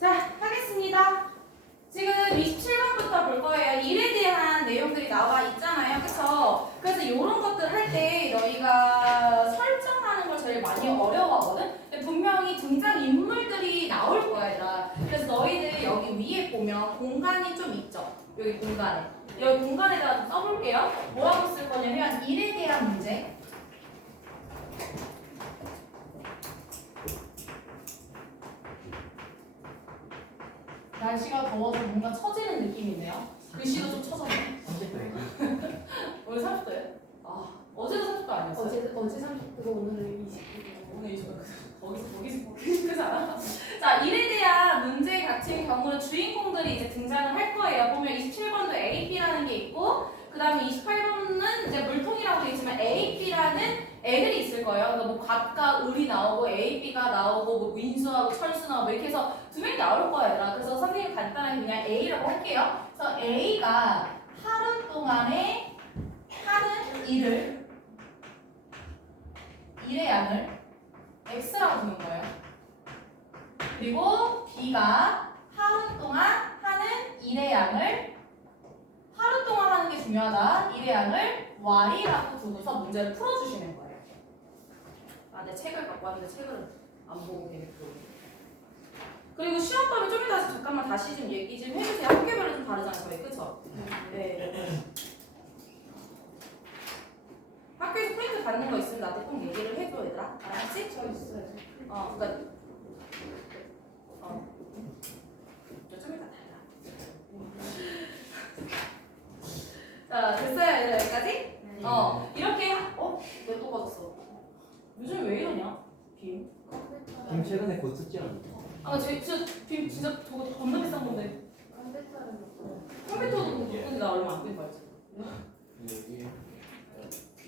자, 하겠습니다. 지금 27번부터 볼 거예요. 일에 대한 내용들이 나와 있잖아요. 그쵸? 그래서 이런 것들 할 때 너희가 설정하는 걸 제일 많이 어려워하거든? 근데 분명히 등장인물들이 나올 거야, 얘들아. 그래서 너희들 여기 위에 보면 공간이 좀 있죠? 여기 공간에. 여기 공간에다가 좀 써볼게요. 뭐라고 쓸 거냐면 일에 대한 문제. 날씨가 더워서 뭔가 처지는 느낌이네요. 글씨도 좀 처졌네. 오늘 30도예요? 아, 어제도 30도 아니었어요? 어제 30도고 오늘은 29도. 오늘 29도. 거기서 자, 일에 대한 문제 같은 경우는 주인공들이 이제 등장을 할 거예요. 보면 27번도 AP라는 게 있고, 그 다음에 28번은 이제 물통이라고 되어 있지만 AP라는 애들이 있을 거예요. 그러니까 뭐 갑과 을이 나오고 AB가 나오고 뭐 민수하고 철수 나오고 이렇게 해서 두 명이 나올 거예요. 얘들아. 그래서 선생님 간단하게 그냥 A라고 할게요. 그래서 A가 하루 동안에 하는 일의 양을 X라고 두는 거예요. 그리고 B가 하루 동안 하는 일의 양을 하루 동안 하는 게 중요하다. 일의 양을 Y라고 두고서 문제를 풀어주시는 거예요. 아, 내 책을 갖고 왔는데 책을 안 보고 되겠고. 그리고 시험범위 좀 이따 잠깐만 다시 좀 얘기 좀 해주세요. 학교별로 좀 다르잖아요, 저희. 그쵸? 네. 학교에서 프린트 받는 거 있으면 나한테 꼭 얘기를 해줘, 얘들아. 알았지? 저 있어요. 그러니까 좀 이따 달라. 자, 됐어요, 얘들아, 여기까지? 이렇게 왜 또 꺼졌어? 요즘 왜 이러냐? 빔. 님 최근에 곧 숙제 안 빔 진짜 저거 겁나 비싼 건데. 컴퓨터도 못 쓰는데 나 얼마 안 된 거 알지?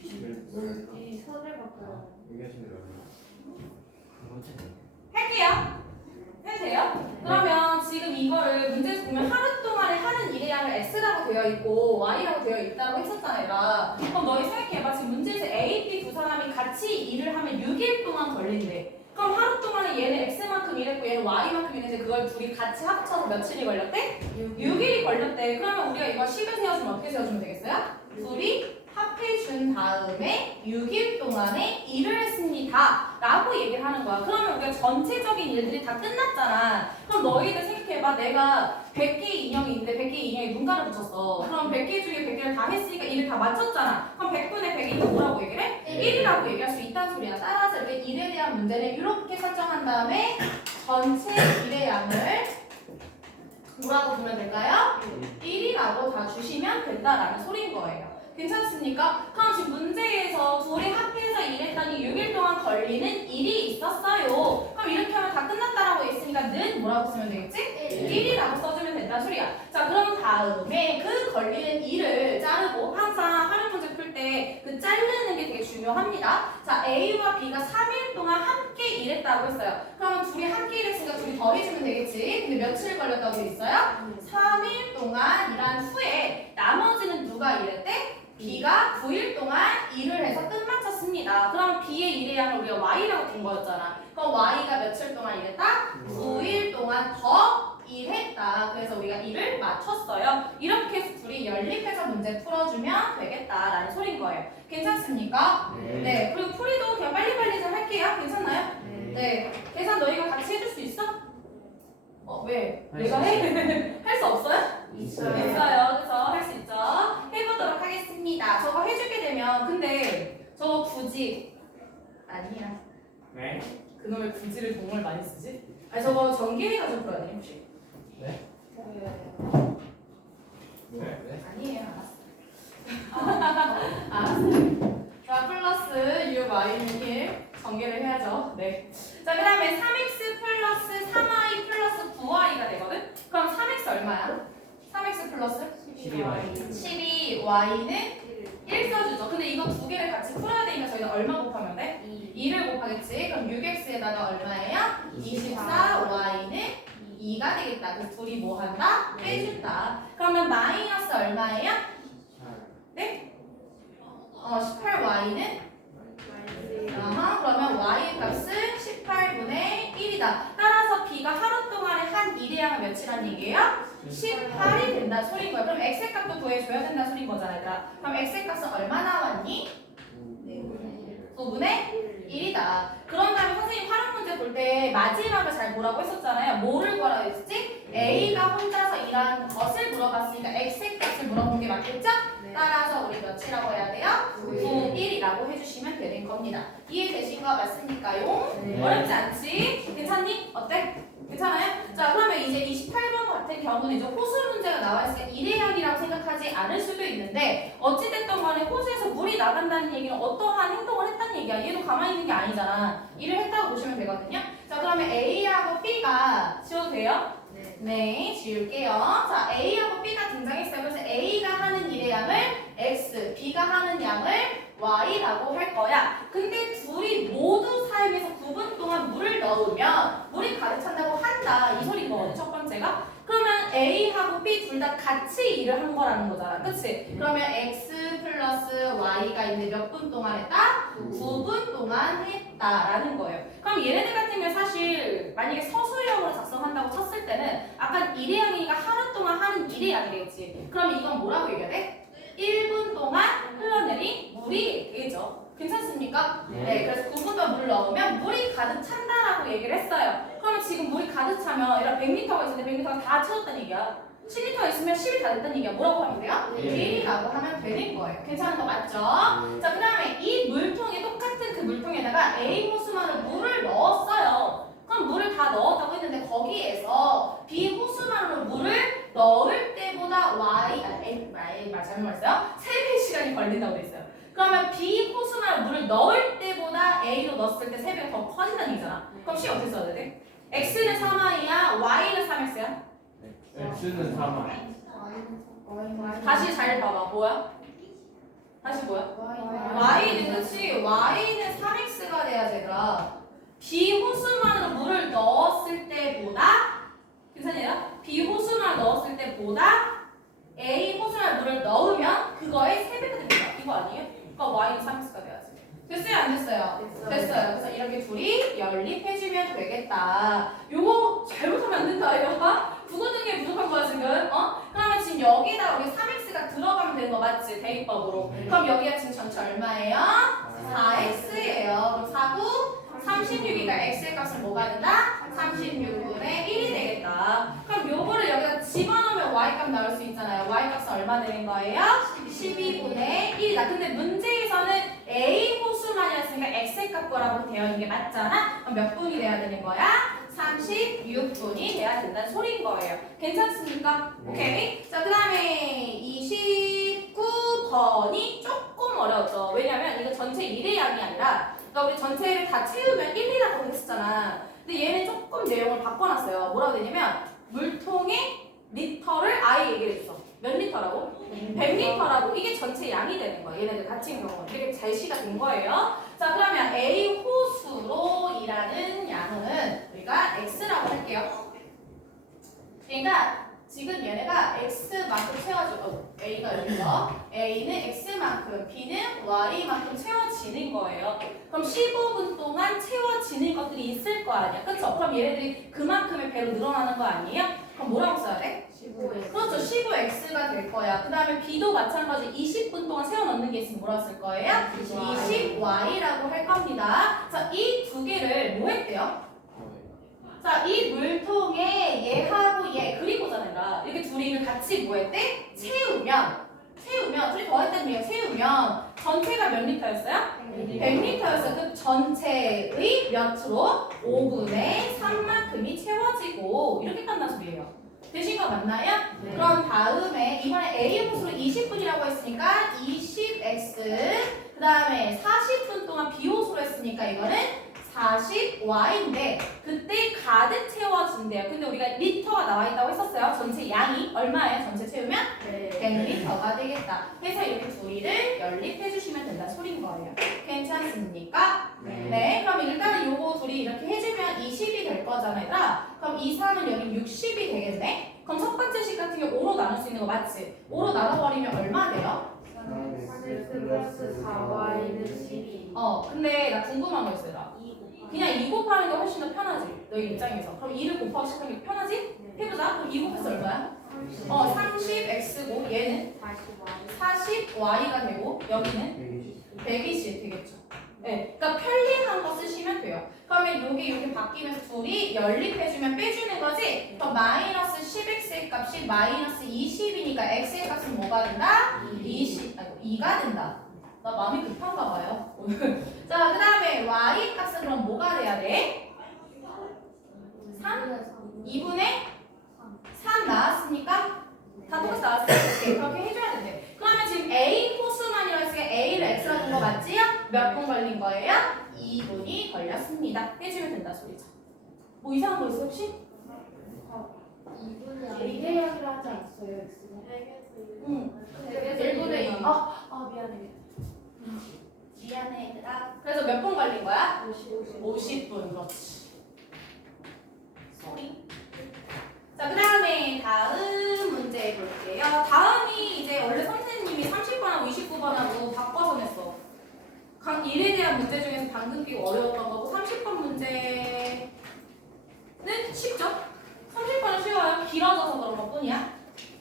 여기 이 선을 바꿔요. 여기 하시면 돼요. 할게요. 해도 돼요? 그러면 지금 이거를 문제에서 보면 하루 동안에 하는 일의 양을 X라고 되어 있고 Y라고 되어 있다고 했었잖아요. 얘들아. 그럼 너희 생각해봐. 지금 문제에서 A, B 두 사람이 같이 일을 하면 6일 동안 걸린대. 그럼 하루 동안에 얘는 X만큼 일했고 얘는 Y만큼 일했는데 그걸 둘이 같이 합쳐서 며칠이 걸렸대? 6일이 걸렸대. 그러면 우리가 이거 10을 세워주면 어떻게 세워주면 되겠어요? 둘이 합해준 다음에 6일 동안에 일을 했습니다 라고 얘기를 하는 거야. 그러면 우리가 전체적인 일들이 다 끝났잖아. 그럼 너희들 생각해봐. 내가 100개의 인형이 있는데 100개의 인형에 눈가를 붙였어. 그럼 100개 중에 100개를 다 했으니까 일을 다 맞췄잖아. 그럼 100분의 100이 뭐라고 얘기를 해? 1이라고 얘기할 수 있다는 소리야. 따라서 이렇게 일에 대한 문제는 이렇게 설정한 다음에 전체 일의 양을 뭐라고 보면 될까요? 1이라고 다 주시면 된다라는 소리인 거예요. 괜찮습니까? 그럼 지금 문제에서 둘이 합해서 일했더니 6일 동안 걸리는 일이 있었어요. 그럼 이렇게 하면 다 끝났다라고 했으니까 는 뭐라고 쓰면 되겠지? 1이라고 써주면 된다는 소리야. 자, 그럼 다음에 그 걸리는 일을 자르고 항상 활용 문제 풀 때 그 자르는 게 되게 중요합니다. 자, A와 B가 3일 동안 함께 일했다고 했어요. 그러면 둘이 함께 일했으니까 둘이 더해주면 되겠지. 근데 며칠 걸렸다고 돼 있어요? 3일 동안 일한 후에 나머지는 누가 일했대? B가 9일 동안 일을 해서 끝마쳤습니다. 그럼 B의 일의 양을 우리가 Y라고 본 거였잖아. 그럼 Y가 며칠 동안 일했다? 9일 동안 더 일했다. 그래서 우리가 일을 맞췄어요. 이렇게 해서 둘이 연립해서 문제 풀어주면 되겠다라는 소린 거예요. 괜찮습니까? 네. 그리고 풀이도 그냥 빨리빨리 좀 할게요. 괜찮나요? 네. 계산 너희가 같이 해줄 수 있어? 왜? 내가 해? 할 수 없어요? 있어요. 그래서 할 수 있죠. 해보도록 하겠습니다. 저거 해주게 되면 근데 저거 굳이 아니야. 네? 그놈의 굳이를 정말 많이 쓰지? 아니 저거 전기회가 좀 풀어야 돼 혹시? 네? 네? 아니에요. 알았어요. 자 플러스 U 마이너스 1 전개를 해야죠. 네. 자 그다음에 3x 플러스 3y 플러스 9y가 되거든. 그럼 3x 얼마야? 3x 플러스 12y. 12y는 1 써주죠. 근데 이거 두 개를 같이 풀어야 되니까 저희는 얼마 곱하면 돼? 2를 곱하겠지. 그럼 6x에다가 얼마예요? 24y는 2가 되겠다. 그래서 둘이 뭐 한다? 빼준다. 그러면 마이너스 얼마예요? 네? 18y는 그러면 y 값은 18분의 1이다. 따라서 b가 하루 동안에 한 일의 이래양은 몇이란 얘기예요? 18이 된다는 소리인 거예요. 그럼 x의 값도 구해줘야 된다는 소리인 거잖아, 얘들아. 그럼 x의 값은 얼마 나왔니? 9분의 1이다. 그런 다음에 선생님 활용 문제 볼 때 마지막을 잘 보라고 했었잖아요. 뭐를 구하라 했지? A가 혼자서 일하는 것을 물어봤으니까 x의 값을 물어본 게 맞겠죠? 따라서 우리 몇이라고 해야 돼요? 9,1이라고 해주시면 되는 겁니다. 이해되신 거 맞습니까요? 네. 어렵지 않지? 괜찮니? 어때? 괜찮아요? 자, 그러면 이제 28번 같은 경우는 이제 호수 문제가 나와 있으니까 일회양이라고 생각하지 않을 수도 있는데 어찌됐든 간에 호수에서 물이 나간다는 얘기는 어떠한 행동을 했다는 얘기야. 얘도 가만히 있는 게 아니잖아. 일을 했다고 보시면 되거든요. 자, 그러면 A하고 B가 지워도 돼요? 네, 지울게요. 자, A하고 B가 등장했어요. 그래서 A가 하는 일의 양을 X, B가 하는 양을 Y라고 할 거야. 근데 둘이 모두 삶에서 9분 동안 물을 넣으면 물이 가득 찬다고 한다. 이 소리인 거거든, 첫 번째가. 그러면 A하고 B 둘 다 같이 일을 한 거라는 거잖아. 그치? 그러면 X 플러스 Y가 이제 몇 분 동안 했다? 9분 동안 했다라는 거예요. 그럼 얘네들 같은 경우에 사실 만약에 서술형으로 작성한다고 쳤을 때는 아까 일회양이니까 하루 동안 하는 일회양이 되겠지. 그럼 이건 뭐라고 얘기해야 돼? 1분 동안 흘러내린 물이 되겠죠. 괜찮습니까? 네, 그래서 9분 동안 물을 넣으면 물이 가득 찬다라고 얘기를 했어요. 그러면 지금 물이 가득 차면 이런 100리터가 있는데 100리터가 다 채웠다는 얘기야. 10리터가 있으면 10이 다 됐다는 얘기야. 뭐라고 하면 돼요? 1이라고 하면 되는 거예요. 괜찮은 거 맞죠? 자, 그 다음에 이 물통에 똑같은 그 물통에다가 A 호수만으로 물을 넣었어요. 그럼 물을 다 넣었다고 했는데 거기에서 B 호수만으로 물을 넣을 때보다 잘못 말했어요? 3배 시간이 걸린다고 했어요. 그러면 B 호수만으로 물을 넣을 때보다 A로 넣었을 때 3배가 더 커진다는 얘기잖아. 그럼 C 어떻게 써야 돼? X는 3I야, Y는 3X야? X는 3Y. 다시 잘 봐봐. 뭐야? 다시 뭐야? Y는 그치? Y는 3X가 돼야 되더라. B 호수만으로 물을 넣었을 때보다 괜찮아요? B 호수만 넣었을 때보다 A 호수만 물을 넣으면 그거의 3배가 됩니다. 이거 아니에요? 그러니까 Y는 3X가 돼야지. 됐어요? 안 됐어요? 됐어요. 그래서 이렇게 둘이 연립해주면 되겠다. 요거 잘못하면 안 된다. 이거 국어 능력이 부족한 거야 지금. 그러면 지금 여기다 우리 3x가 들어가면 되는 거 맞지? 대입법으로. 그럼 여기가 지금 전체 얼마예요? 4x예요. 그럼 4구 36이니까 x의 값은 뭐가 된다? 36분의 1이 되겠다. 그럼 요거를 여기다 집어넣으면 y값 나올 수 있잖아요. y값은 얼마 되는 거예요? 12분의 1이다. 근데 문제에서는 a 호수만이었으니까 x의 값 거라고 되어 있는 게 맞잖아? 그럼 몇 분이 돼야 되는 거야? 36분이 돼야 된다는 소리인 거예요. 괜찮습니까? 오케이. 자, 그 다음에 29번이 조금 어려웠죠. 왜냐면 이거 전체 1의 양이 아니라 그러니까 우리 전체를 다 채우면 1이라고 했었잖아. 근데 얘는 조금 내용을 바꿔놨어요. 뭐라고 되냐면 물통의 리터를 아예 얘기해줬어. 몇 리터라고? 100리터라고. 이게 전체 양이 되는 거야. 얘네들 같은 경우는. 이렇게 제시가 된 거예요. 자, 그러면 A 호수로 일하는 양은 우리가 X라고 할게요. 그러니까 지금 얘네가 X만큼 채워주고 A가 여기서 A는 X만큼 B는 Y만큼 채워지는 거예요. 그럼 15분 동안 채워지는 것들이 있을 거 아니야. 그렇죠? 그럼 얘네들이 그만큼의 배로 늘어나는 거 아니에요? 그럼 뭐라고 써야 돼? 15x. 그렇죠. 15x가 될 거야. 그 다음에 b도 마찬가지 20분 동안 세워넣는 게 있으면 뭐라고 쓸 거예요? 20y라고 할 겁니다. 자, 이 두 개를 뭐 했대요? 자, 이 물통에 얘하고 얘 그리고잖아. 이렇게 둘이를 같이 뭐 했대? 채우면 둘이 더했다는 얘기야. 채우면 전체가 몇 리터였어요? 100리터였어요. 그 전체의 몇으로? 5분의 3만큼이 채워지고 이렇게 간다는 소리예요. 되신 거 맞나요? 네. 그럼 다음에 이번에 A 호수로 20분이라고 했으니까 20x 그 다음에 40분 동안 B 호수로 했으니까 이거는 40y인데 그때 가득 채워진대요. 근데 우리가 리터가 나와 있다고 했었어요. 전체 양이 얼마예요? 전체 채우면 100리터가 되겠다. 그래서 이렇게 둘이를 연립해 주시면 된다는 소린 거예요. 괜찮습니까? 네. 그럼 일단은 요거 둘이 이렇게 해주면 20이 될 거잖아요. 얘들아. 그럼 2, 3은 여기 60이 되겠네? 그럼 첫 번째 식 같은 경우 5로 나눌 수 있는 거 맞지? 5로 나눠버리면 얼마 돼요? 3x 플러스 4y는 12. 근데 나 궁금한 거 있어요. 그냥 2 곱하는 게 훨씬 더 편하지. 너희 입장에서. 그럼 2를 곱하고 시작하는 게 편하지? 해보자. 그럼 2 곱해서 얼마야? 30x고 얘는 40y가 되고 여기는 120 되겠죠. 네, 그러니까 편리한 거 쓰시면 돼요. 그러면 요게 이렇게 바뀌면서 둘이 연립해주면 빼주는 거지? 그럼 마이너스 10x의 값이 마이너스 20이니까 x의 값은 뭐가 된다? 2가 된다. 나 마음이 급한가 봐요. 오늘. 자, 그 다음에 y 값은 그럼 뭐가 돼야 돼? 2분의 3 나왔습니까? 다 똑같이 나왔어요. 오케이, 그렇게 해줘야 된대. 그러면 지금 A 호수만이라고 했으니까 A를 X라고 본 거 맞지요? 몇 분 걸린 거예요? 2분이 걸렸습니다. 해주면 된다 소리죠. 뭐 이상한 거 있어 혹시? 이대형이라 하지 않았어요, X가? 응. 1분의 2. 미안해. 미안해 얘들아. 그래서 몇 분 걸린 거야? 50분. 그렇지. 소리. 자, 그 다음에 다음 문제 볼게요. 다음이 이제 원래 선생님이 30번하고 29번하고 바꿔서 냈어. 각 일에 대한 문제 중에서 방금 끼고 어려웠던 거고 30번 문제는 쉽죠? 30번은 쉬워요. 길어져서 그런 것 뿐이야.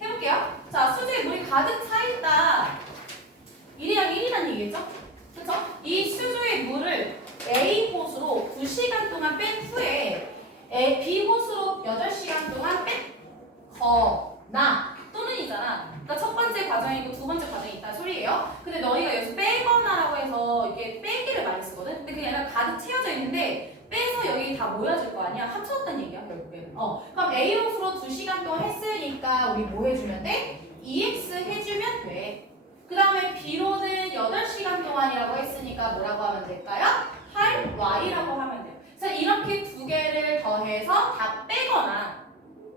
해볼게요. 자, 수조에 물이 가득 차있다. 1이랑 1이란 얘기겠죠? 그쵸? 이 수조의 물을 A 호수로 2시간 동안 뺀 후에 B 호수로 8시간 동안 빼거나 또는이잖아. 그러니까 첫 번째 과정이고 두 번째 과정이 있다는 소리예요. 근데 너희가 여기서 빼거나라고 해서 이게 빼기를 많이 쓰거든. 근데 그게 아니라 가득 채워져 있는데 빼서 여기 다 모여질 거 아니야. 합쳐졌다는 얘기야 결국에는. 그럼 A 호수로 2시간 동안 했으니까 우리 뭐 해주면 돼? EX 해주면 돼. 그 다음에 B로는 8시간 동안이라고 했으니까 뭐라고 하면 될까요? 8Y라고 하면 돼요. 그래서 이렇게 두 개를 더해서 다 빼거나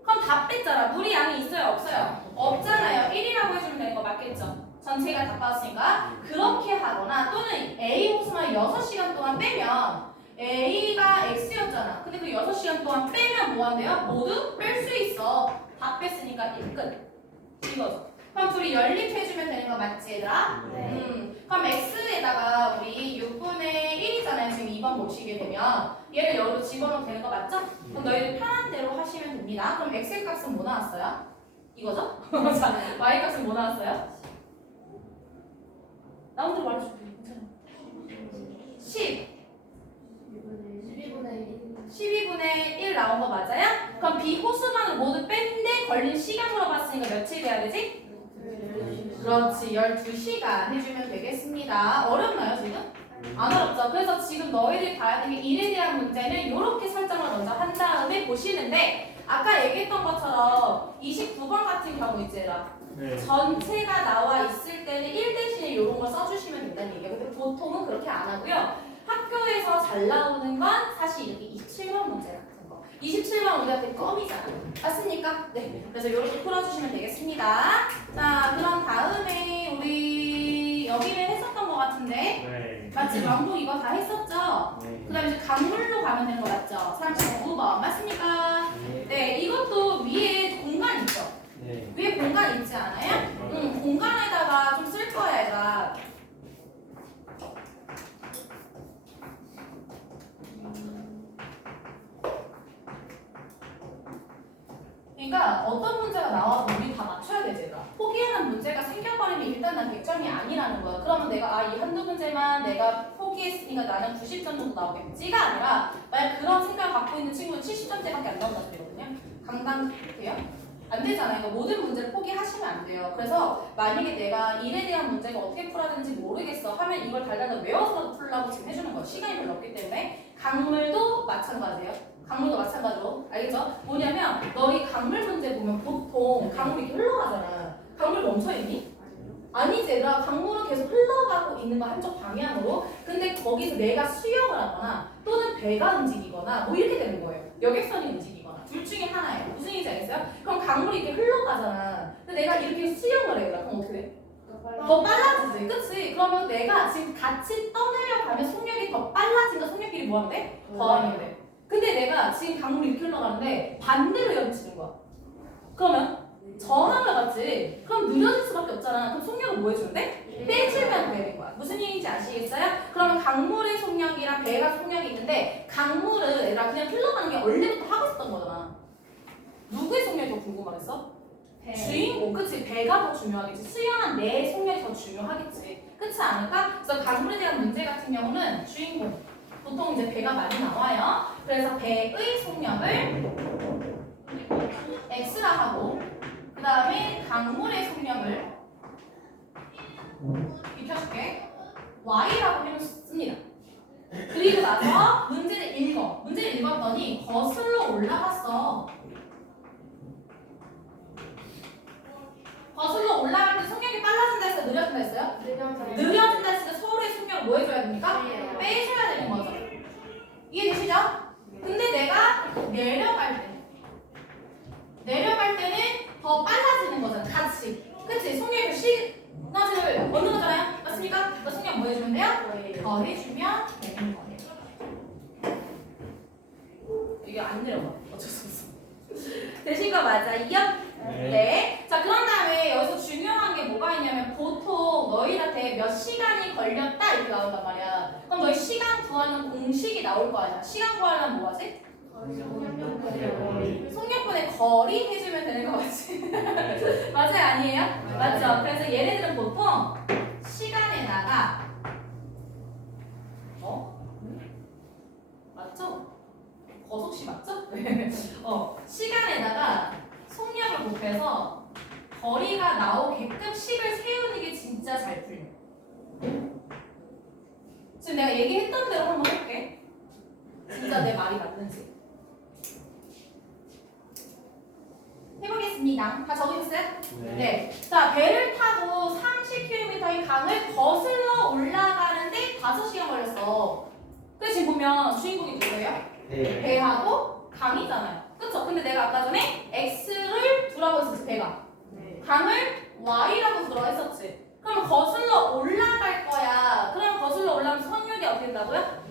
그럼 다 뺐잖아. 물이 양이 있어요? 없어요? 없잖아요. 1이라고 해주면 되는 거 맞겠죠? 전체가 다 빠졌으니까 그렇게 하거나 또는 A 호수만 6시간 동안 빼면 A가 X였잖아. 근데 그 6시간 동안 빼면 뭐 한대요? 모두 뺄 수 있어. 다 뺐으니까 1 끝. 이거죠. 그럼 둘이 연립해주면 되는 거 맞지 얘들아? 그럼 x에다가 우리 6분의 1이잖아요. 지금 2번 보시게 되면 얘를 여기로 집어넣으면 되는 거 맞죠? 그럼 너희들 편한 대로 하시면 됩니다. 그럼 x 값은 뭐 나왔어요? 이거죠? 자, y 값은 뭐 나왔어요? 나온 대로 말해줘. 괜찮아. 12분의 1 나온 거 맞아요? 그럼 B 호수만을 모두 뺀데 걸린 시간 물어봤으니까 며칠 돼야 되지? 그렇지, 12시간 해주면 되겠습니다. 어렵나요 지금? 안 어렵죠? 그래서 지금 너희들이 봐야 되는 게 일에 대한 문제는 이렇게 설정을 먼저 한 다음에 보시는데 아까 얘기했던 것처럼 29번 같은 경우 있잖아. 네. 전체가 나와 있을 때는 1 대신에 이런 걸 써주시면 된다는 얘기예요. 근데 보통은 그렇게 안 하고요. 학교에서 잘 나오는 건 사실 이렇게 27번 문제 같은 거. 27번 우리한테 껌이잖아. 맞습니까? 네. 그래서 이렇게 풀어주시면 되겠습니다. 자, 그럼 다음에 우리 여기는 했었던 것 같은데. 네. 맞지? 왕복 이거 다 했었죠? 네. 그 다음에 이제 강물로 가면 되는 거 맞죠? 39번. 맞습니까? 네. 이것도 위에 공간 있죠? 네. 위에 공간 있지 않아요? 공간에다가 좀 쓸 거야, 얘가. 그러니까 어떤 문제가 나와도 우리 다 맞춰야 되지, 얘들아. 포기하는 문제가 생겨버리면 일단 난 100점이 아니라는 거야. 그러면 내가 이 한두 문제만 내가 포기했으니까 나는 90점 정도 나오겠지가 아니라 만약 그런 생각을 갖고 있는 친구는 70점대밖에 안 나온다는 소리거든요. 강당돼요? 안 되잖아요. 그러니까 모든 문제를 포기하시면 안 돼요. 그래서 만약에 내가 일에 대한 문제가 어떻게 풀어야 되는지 모르겠어 하면 이걸 달달달 외워서라도 풀라고 지금 해주는 거예요. 시간이 별로 없기 때문에. 강물도 마찬가지예요. 강물도 마찬가지로. 알겠죠? 뭐냐면 너희 강물 문제 보면 보통 강물이 이렇게 흘러가잖아. 강물 멈춰있니? 아니지. 얘들아. 강물은 계속 흘러가고 있는 거 한쪽 방향으로. 근데 거기서 내가 수영을 하거나 또는 배가 움직이거나 뭐 이렇게 되는 거예요. 여객선이 움직이거나. 둘 중에 하나예요. 무슨 얘기인지 알겠어요? 그럼 강물이 이렇게 흘러가잖아. 근데 내가 이렇게 수영을 해. 그럼 어떻게 돼? 더 빨라지지. 그치? 그러면 내가 지금 같이 떠내려가면 속력이 더 빨라진다. 속력끼리 뭐 하면 돼? 더하면 돼. 근데 내가 지금 강물이 이렇게 흘러가는데 반대로 연치는 거야. 그러면 전함을 받지. 그럼 느려질 수밖에 없잖아. 그럼 속력을 뭐 해줘야 돼? 빼주면 되는 거야. 무슨 얘기인지 아시겠어요? 그러면 강물의 속력이랑 배가 속력이 있는데 강물은 얘들아 그냥 흘러가는 게 원래부터 하고 있었던 거잖아. 누구의 속력이 더 궁금하겠어? 주인공, 그치? 배가 더 중요하겠지. 수영한 내 속력이 더 중요하겠지. 그렇지 않을까? 그래서 강물에 대한 문제 같은 경우는 주인공, 보통 이제 배가 많이 나와요. 그래서 배의 속력을 X라 하고 그 다음에 강물의 속력을 비켜줄게. Y라고 해놓습니다. 그리고 나서 문제를 읽어. 문제를 읽었더니 거슬러 올라갔어. 거슬러 올라갈 때 속력이 빨라진다 했어요? 느려진다 했어요? 느려진다 했을 때 서울의 속력을 뭐 해줘야 됩니까? 빼줘야 되는 거죠. 이해되시죠? 근데 내가 내려갈 때는 더 빨라지는 거잖아. 같이. 그치? 속력이 시너지를 얻는 거잖아요. 맞습니까? 그 속력 뭐 해주면 돼요? 더 해주면 되는 거예요. 이게 안 내려가. 어쩔 수 없어. 되신 거 맞아요? 네. 자, 그런 다음에 여기서 중요한 게 뭐가 있냐면 보통 너희한테 몇 시간이 걸렸다 이렇게 나온단 말이야. 그럼 너희 시간 구하는 공식이 나올 거 아니야. 시간 구하려면 뭐 하지? 속력분의 거리 해주면 되는 거 맞지? 맞아요? 아니에요? 맞죠? 그래서 얘네들은 보통 시간에다가 맞죠? 거속시 맞죠? 시간에다가 속력을 곱해서 거리가 나오게끔 식을 세우는 게 진짜 잘 풀려. 지금 내가 얘기했던 대로 한번 해볼게. 진짜 내 말이 맞는지. 해보겠습니다. 다 적으셨어요? 네. 자, 배를 타고 30km의 강을 거슬러 올라가는데 5시간 걸렸어. 근데 지금 보면 주인공이 누구예요? 배하고 강이잖아요. 그쵸? 근데 내가 아까 전에 X를 두라고 했었지, 배가. 강을 Y라고 두라고 했었지. 그럼 거슬러 올라갈 거야. 그럼 거슬러 올라가면 선율이 어떻게 된다고요?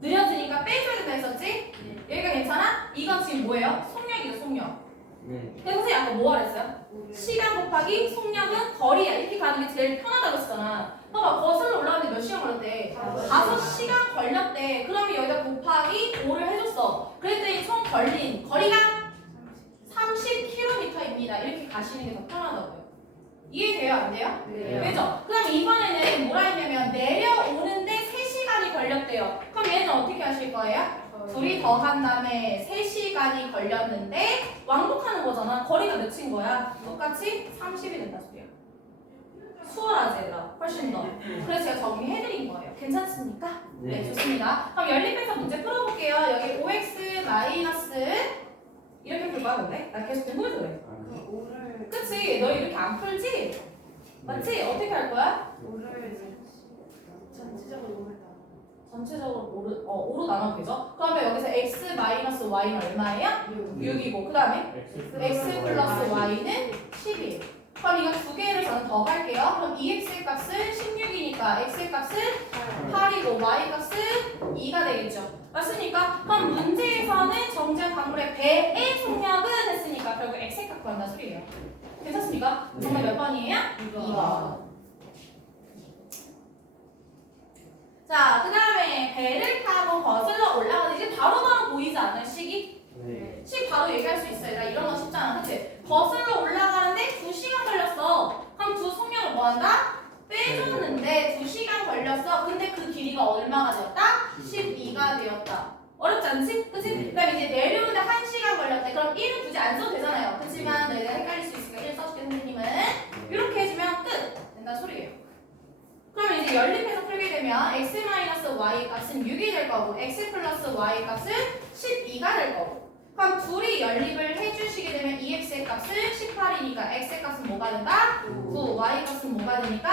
느려지니까 빼줘야 된다 했었지? 여기가 괜찮아? 이건 지금 뭐예요? 속력이죠, 속력. 근데 선생님 아까 뭐 하랬어요? 시간 곱하기 속력은 거리야. 이렇게 가는 게 제일 편하다고 했잖아. 봐봐, 거슬러 올라가는데 몇 시간 걸렸대? 5시간 걸렸대. 그러면 여기다 곱하기 5를 해줬어. 그랬더니 총 걸린 거리가 30km입니다. 이렇게 가시는 게 더 편하다고요. 이해돼요? 안 돼요? 네. 그죠? 그럼 이번에는 뭐라 했냐면 내려오는데 3시간이 걸렸대요. 그럼 얘는 어떻게 하실 거예요? 둘이 더한 다음에 3시간이 걸렸는데 왕복하는 거잖아. 거리가 몇인 거야? 똑같이 30이 된다 소리야. 수월하지 얘들아. 훨씬 더. 그래서 제가 정리해드린 거예요. 괜찮습니까? 네, 좋습니다. 그럼 연립해서 문제 풀어볼게요. 여기 5x 마이너스 이렇게 풀 거야 근데? 나 계속 공부해줘 그래. 그치? 너 이렇게 안 풀지? 맞지? 어떻게 할 거야? 전체적으로 5로 나눠도 되죠? 그러면 여기서 x 마이너스 y는 얼마예요? 6이고 그 다음에 x 플러스 y는 10이에요. 그럼 이거 두 개를 저는 더 할게요. 그럼 2x의 값은 16이니까 x의 값은 8이고 y 값은 2가 되겠죠. 맞습니까? 그럼 문제에서는 정제 광물의 배의 속력은 했으니까 결국 x의 값 구한다 소리예요. 괜찮습니까? 정말 몇 번이에요? 2번. 자, 그 다음에 배를 타고 거슬러 올라가는 이제 바로바로 보이지 않아요? 식이? 식 바로 얘기할 수 있어요. 나 이런 거 쉽잖아. 그치? 거슬러 올라가는데 2시간 걸렸어. 그럼 두 속력을 뭐 한다? 빼줬는데 2시간 걸렸어. 근데 그 길이가 얼마가 되었다? 12가 되었다. 어렵지 않지? 그치? 그 다음에 이제 내려오는데 1시간 걸렸대. 그럼 1은 굳이 안 써도 되잖아요. 그치만 내가 헷갈릴 수 있으니까 1 써줄게 선생님은. 이렇게 해주면 끝! 된다 소리예요. 그럼 이제 연립해서 풀게 되면 x-y 값은 6이 될 거고 x 플러스 y 값은 12가 될 거고 그럼 둘이 연립을 해주시게 되면 2x의 값은 18이니까 x의 값은 뭐가 된다? 9, y 값은 뭐가 되니까?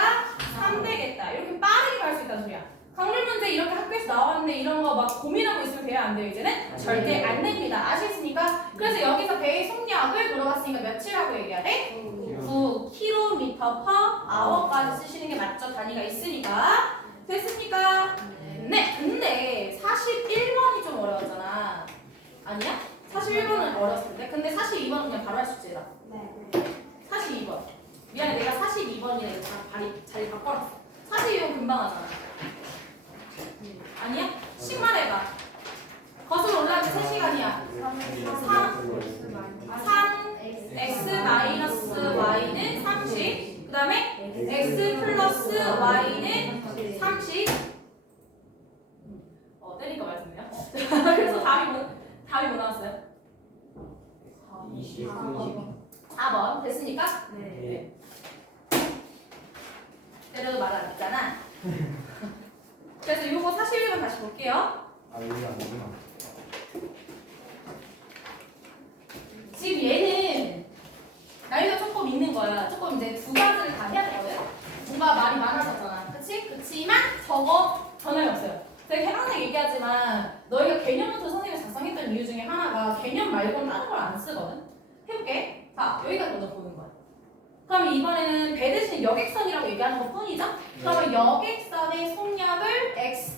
3 되겠다. 이렇게 빠르게 갈 수 있다는 소리야. 강물 문제 이렇게 학교에서 나왔는데 이런 거 막 고민하고 있으면 돼요? 안 돼요? 이제는? 절대 안 됩니다. 아시겠습니까? 그래서 여기서 배의 속력을 물어봤으니까 몇이라고 얘기해야 돼? 9km/h까지 쓰시는 게 맞죠? 단위가 있으니까. 됐습니까? 네. 근데 41번이 좀 어려웠잖아. 아니야? 41번은 어려웠을 텐데. 근데 42번은 그냥 바로 할 수 있지. 미안해, 내가 42번이라 자리 바꿔놨어. 42번 금방 하잖아. 아니야? 10만 해봐. 거슬러 올라가면 3시간이야. 3x-y는 30. 그 다음에 x 플러스 y는 30. 때리니까 말씀해요. 그래서 답이 뭐 나왔어요? 24번. 4번. 됐습니까? 네. 때려도 말 안 듣잖아. 그래서 이거 41번 다시 볼게요. 아, 여기 아니구나. 지금 얘는 나이가 조금 있는 거야. 조금 이제 두 가지를 다 해야 되거든. 뭔가 말이 많아졌잖아. 그치? 그치만 저거 전혀 없어요. 제가 항상 얘기하지만 너희가 개념부터 선생님이 작성했던 이유 중에 하나가 개념 말고는 다른 걸 안 쓰거든. 해볼게. 자, 여기까지 먼저 보는 거야. 그럼 이번에는 배 대신 여객선이라고 얘기하는 것 뿐이죠? 그러면 여객선의 속력을 x,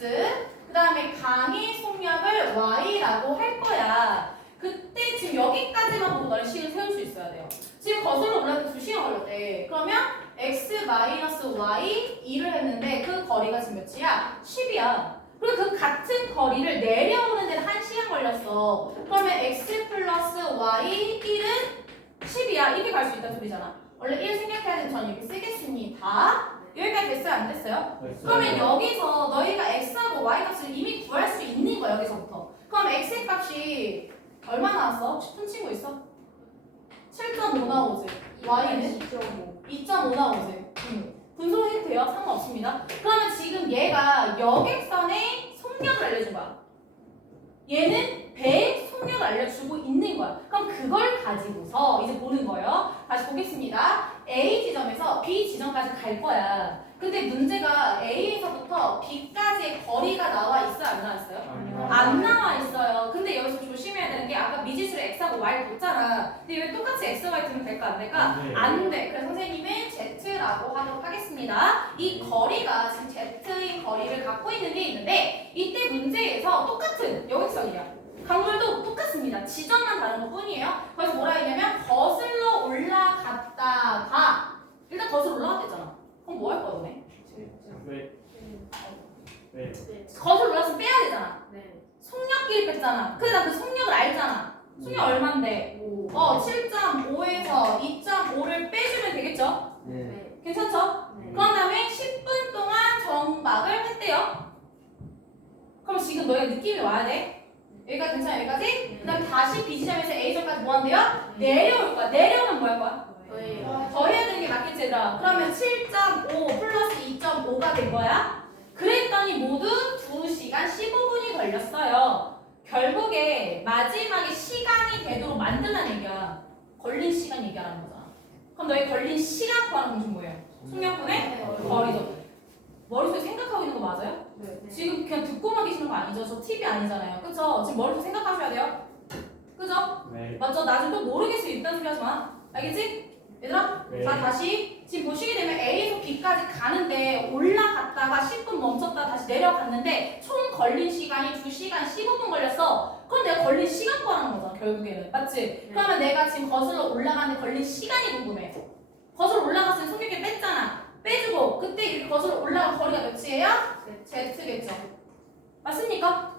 그 다음에 강의 속력을 y라고 할 거야. 그때 지금 여기까지만 보고 너는 식을 세울 수 있어야 돼요. 지금 거슬러 올라가서 2시간 걸렸대. 그러면 x 마이너스 y 2를 했는데 그 거리가 지금 몇이야? 10이야. 그리고 그 같은 거리를 내려오는 데는 1시간 걸렸어. 그러면 x 플러스 y 1은 10이야. 이렇게 갈 수 있다는 소리잖아. 원래 1 생략해야 되는 전 이렇게 쓰겠습니다. 여기까지 됐어요? 안 됐어요? 그러면 여기서 너희가 x하고 y 값을 이미 구할 수 있는 거야. 여기서부터. 그럼 x의 값이 얼마 나왔어? 푼 친구 있어? 7.5 나오지. y는 2.5 나오지. 분수해도 돼요. 상관없습니다. 그러면 지금 얘가 여객선의 속력을 알려준 거야. 얘는 배의 속력을 알려주고 있는 거야. 그럼 그걸 가지고서 이제 보는 거예요. 다시 보겠습니다. A 지점에서 B 지점까지 갈 거야. 근데 문제가 A에서부터 B까지의 거리가 나와 있어요? 안 나왔어요? 안 나와 있어요. 근데 여기서 조심해야 되는 게 아까 미지수를 x하고 y 뒀잖아. 근데 왜 똑같이 x, y 두면 될까 안 될까? 안 돼. 그래서 선생님은 z라고 하도록 하겠습니다. 이 거리가 지금 z인 거리를 갖고 있는 게 있는데 이때 문제에서 똑같은 여객선이야. 강물도 똑같습니다. 지점만 다른 것 뿐이에요. 그래서 뭐라 했냐면 거슬러 올라갔다가 일단 거슬러 올라갔댔잖아. 그럼 뭐 할 거야 너네? 왜? 거슬러 올라갔으면 빼야 되잖아. 네. 속력끼리 뺐잖아. 근데 나 그 속력을 알잖아. 속력 얼만데? 7.5에서 2.5를 빼주면 되겠죠? 네. 괜찮죠? 네. 그런 다음에 10분 동안 정박을 했대요. 그럼 지금 너의 느낌이 와야 돼. 여기까지 괜찮아? 여기까지? 그 다음에 다시 B지점에서 A점까지 뭐 한대요? 내려올 거야. 내려오면 뭐 할 거야? 더해야 되는 게 맞겠지 얘들아. 그러면 7.5 플러스 2.5가 된 거야. 그랬더니 모두 2시간 15분이 걸렸어요. 결국에 마지막에 시간이 되도록 만들라는 얘기야. 걸린 시간 얘기하는 거잖아. 그럼 너희 걸린 시간 구하는 공식 뭐예요? 속력분의 거리죠. 머릿속에 생각하고 있는 거 맞아요? 네. 지금 그냥 듣고만 계시는 거 아니죠? 저 팁이 아니잖아요. 그쵸? 지금 머릿속에 생각하셔야 돼요. 그죠? 네. 맞죠? 나중에 또 모르겠어 있다는 소리 하지 마. 알겠지? 얘들아? 네. 자 다시 지금 보시게 되면 A에서 B까지 가는데 올라갔다가 10분 멈췄다 다시 내려갔는데 총 걸린 시간이 2시간 15분 걸렸어. 그럼 내가 걸린 시간 구하는 거잖아 결국에는. 맞지? 그러면 내가 지금 거슬러 올라가는데 걸린 시간이 궁금해. 거슬러 올라갔을 때 속력을 뺐잖아. 빼주고 그때 이렇게 거슬러 올라간 거리가 몇이에요? Z겠죠. 맞습니까?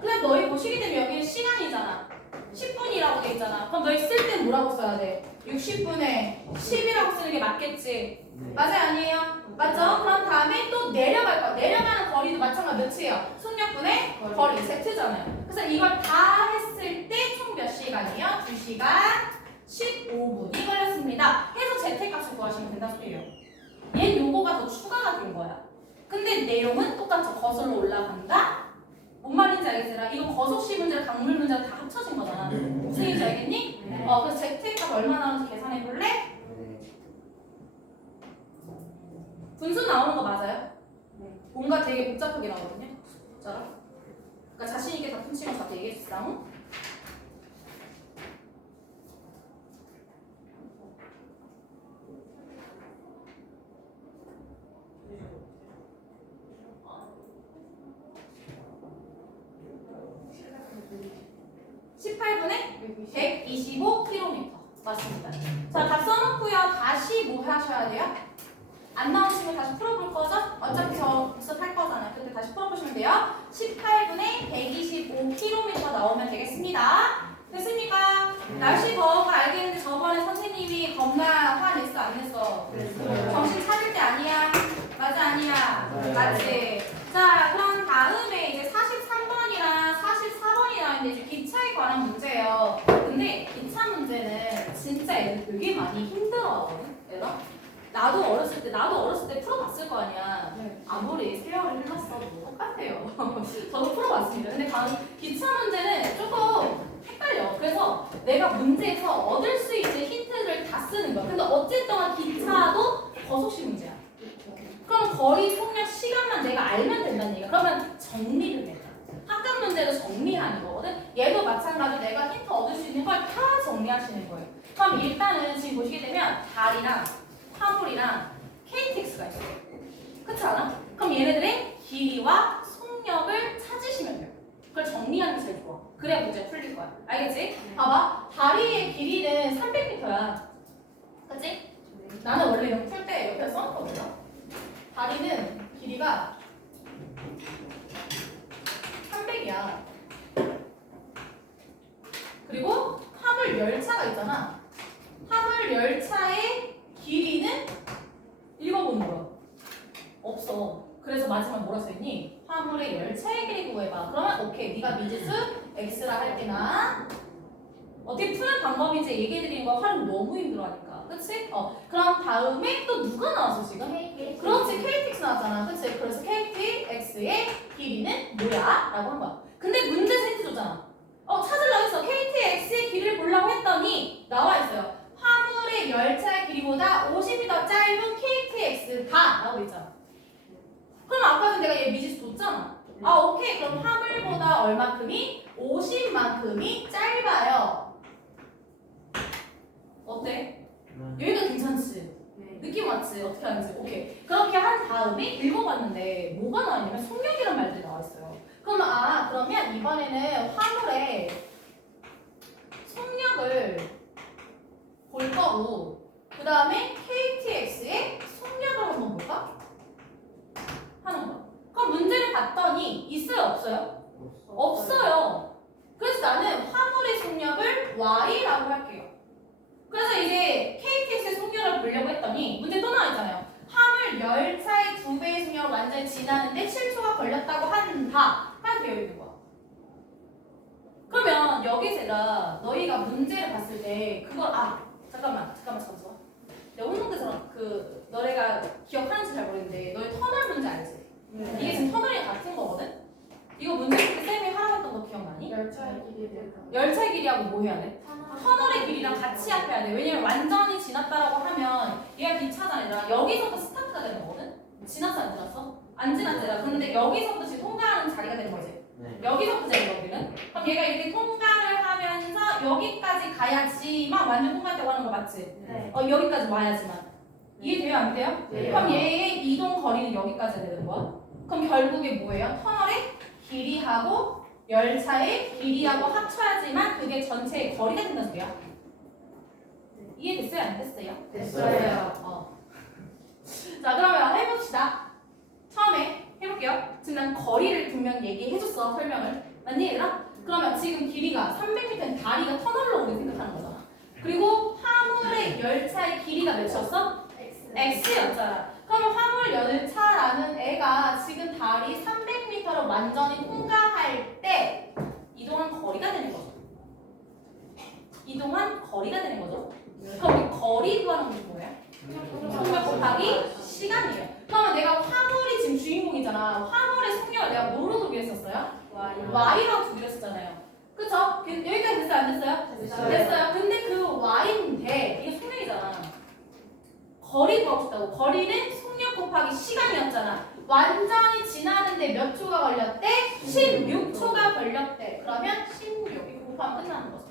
그냥 너희 보시게 되면 여기는 시간이잖아. 10분이라고 돼 있잖아. 그럼 너희 쓸 때는 뭐라고 써야 돼? 60분에 10이라고 쓰는 게 맞겠지? 맞아요? 아니에요? 맞죠? 그럼 다음에 또 내려갈 거야. 내려가는 거리도 마찬가지 몇이에요? 속력분의 거리 Z잖아요. 그래서 이걸 다 했을 때 총 몇 시간이요? 2시간 15분이 걸렸습니다. 해서 Z 값을 구하시면 된다 소리예요. 얘 요거가 더 추가가 된 거야. 근데 내용은 똑같죠. 거슬러 올라간다? 뭔 말인지 알겠어요? 이건 거속시 문제랑 강물 문제랑 다 합쳐진 거잖아. 무슨 얘기인지 알겠니? 그래서 Z값 얼마 나오는지 계산해 볼래? 분수 나오는 거 맞아요? 뭔가 되게 복잡하게 나오거든요. 숫자랑. 그러니까 자신 있게 다 푼치면 저한테 얘기해 주세요. (18분에) 125km. 맞습니다. 자, 답 써놓고요. 다시 뭐 하셔야 돼요? 안 나온 친구 다시 풀어볼 거죠? 어차피 저 복습할 거잖아요. 그때 다시 풀어보시면 돼요. 18분에 125km 나오면 되겠습니다. 됐습니까? 날씨 더운 거 알겠는데 저번에 선생님이 겁나 화냈어 안 냈어? 정신 차릴 때 아니야? 맞아 아니야? 네. 맞지? 자 그럼 다음에 이제 43번이랑 44번이랑 이제 기차에 관한 문제예요. 근데 기차 문제는 진짜 애들 되게 많이 힘들어하거든 얘들아. 나도 어렸을 때 풀어봤을 거 아니야. 아무리 세월이 흘렀어도 똑같아요. 저도 풀어봤습니다. 근데 기차 문제는 조금 헷갈려. 그래서 내가 문제에서 얻을 수 있는 힌트를 다 쓰는 거야. 근데 어쨌든 기차도 거속시 문제야. 그럼 거리, 속력, 시간만 내가 알면 된다는 얘기야. 그러면 정리를 해. 학급 문제도 정리하는 거거든. 얘도 마찬가지로 내가 힌트 얻을 수 있는 걸 다 정리하시는 거예요. 그럼 일단은 지금 보시게 되면 달이랑 화물이랑 KTX가 있어요. 그렇지 않아? 그럼 얘네들의 길이와 속력을 찾으시면 돼요. 그걸 정리하는 게 제일 좋아. 그래야 문제 풀릴 거야. 알겠지? 봐봐. 다리의 길이는 300m야. 그치? 나는 원래 이거 풀 때 옆에 써놨거든요. 다리는 길이가 300이야. 그리고 화물 열차가 있잖아. 화물 열차의 길이는 읽어보는 거야. 없어. 그래서 마지막 뭐라 써있니? 화물의 열차의 길이 구해봐. 그러면 오케이. 네가 미지수 X라 할게나. 어떻게 푸는 방법인지 얘기해드리는 거 활용 너무 힘들어하니까. 그치? 그럼 다음에 또 누가 나왔어 지금? 그렇지. KTX 나왔잖아. 그치? 그래서 KTX의 길이는 뭐야? 라고 한 거야. 근데 문제에서 힌트 줬잖아. 찾으려고 했어. KTX의 길이를 보려고 했더니 나와 있어요. 화물의 열차의 길이보다 50m 짧은 KTX가 라고 있잖아. 그럼 아까 전에 내가 얘 미지수 줬잖아. 오케이. 그럼 화물보다 얼마큼이? 50만큼이 짧아요. 어때? 여기가 괜찮지? 느낌 왔지? 어떻게 하는지? 오케이. 그렇게 한 다음에 읽어봤는데 뭐가 나왔냐면 속력이란 말들이 나와있어요. 그러면 이번에는 화물의 속력을 볼 거고 그 다음에 KTX의 속력을 한번 볼까? 하는 거야. 그럼 문제를 봤더니 있어요? 없어요? 없어요. 그래서 나는 화물의 속력을 Y라고 할게요. 그래서 이제 KTX의 속력을 보려고 했더니 문제 또 나와있잖아요. 화물 열차의 2배의 속력을 완전히 지나는데 7초가 걸렸다고 한다. 하나 되어 있는 거야. 그러면 여기서 너희가 문제를 봤을 때 그걸 잠깐만. 내가 혼동돼서 너네가 기억하는지 잘 모르겠는데 너희 터널 문제 알지? 이게 지금 터널이 같은 거거든? 이거 문제 그때 쌤이 하라고 했던 거 기억나니? 열차의 길이하고 뭐 해야 돼? 터널의 길이랑 같이 합해야 돼. 왜냐면 완전히 지났다라고 하면 얘가 기차가 아니라 여기서부터 스타트가 되는 거거든? 지났어 안 지났어? 안 지났잖아. 근데 여기서부터 지금 통과하는 자리가 되는 거지. 여기서부터 여기는. 그럼 얘가 이렇게 통과를 하면서 여기까지 가야지만 완전 통과했다고 하는 거 맞지? 여기까지 와야지만. 이해돼요? 안 돼요? 그럼 얘의 이동 거리는 여기까지 되는 거야. 그럼 결국에 뭐예요? 터널의 길이하고 열차의 길이하고 합쳐야지만 그게 전체의 거리가 된다는 소리야. 이해됐어요? 안 됐어요? 됐어요. 자 그러면 해봅시다. 처음에 해볼게요. 지금 난 거리를 분명히 얘기해줬어. 설명을. 맞니 얘들아? 그러면 지금 길이가 300m인 다리가 터널로 우리 생각하는 거잖아. 그리고 화물의 열차의 길이가 몇이었어? X였잖아. 그럼 화물 열차라는 애가 지금 다리 300m로 완전히 통과할 때 이동한 거리가 되는 거죠. 그럼 우리 거리 구하는 게 뭐예요? 속력 곱하기 시간이에요. 그러면 내가 화물이 지금 주인공이잖아. 화물의 속력을 내가 뭐로 두기로 했었어요? Y로 두기로 했었잖아요. 그쵸? 여기까지 됐어요? 안 됐어요? 됐어요. 근데 그 Y인데 이게 속력이잖아. 거리 구하고 싶다고. 거리는 속력 곱하기 시간이었잖아. 완전히 지나는데 몇 초가 걸렸대? 16초가 걸렸대. 그러면 16 이거 곱하면 끝나는 거죠.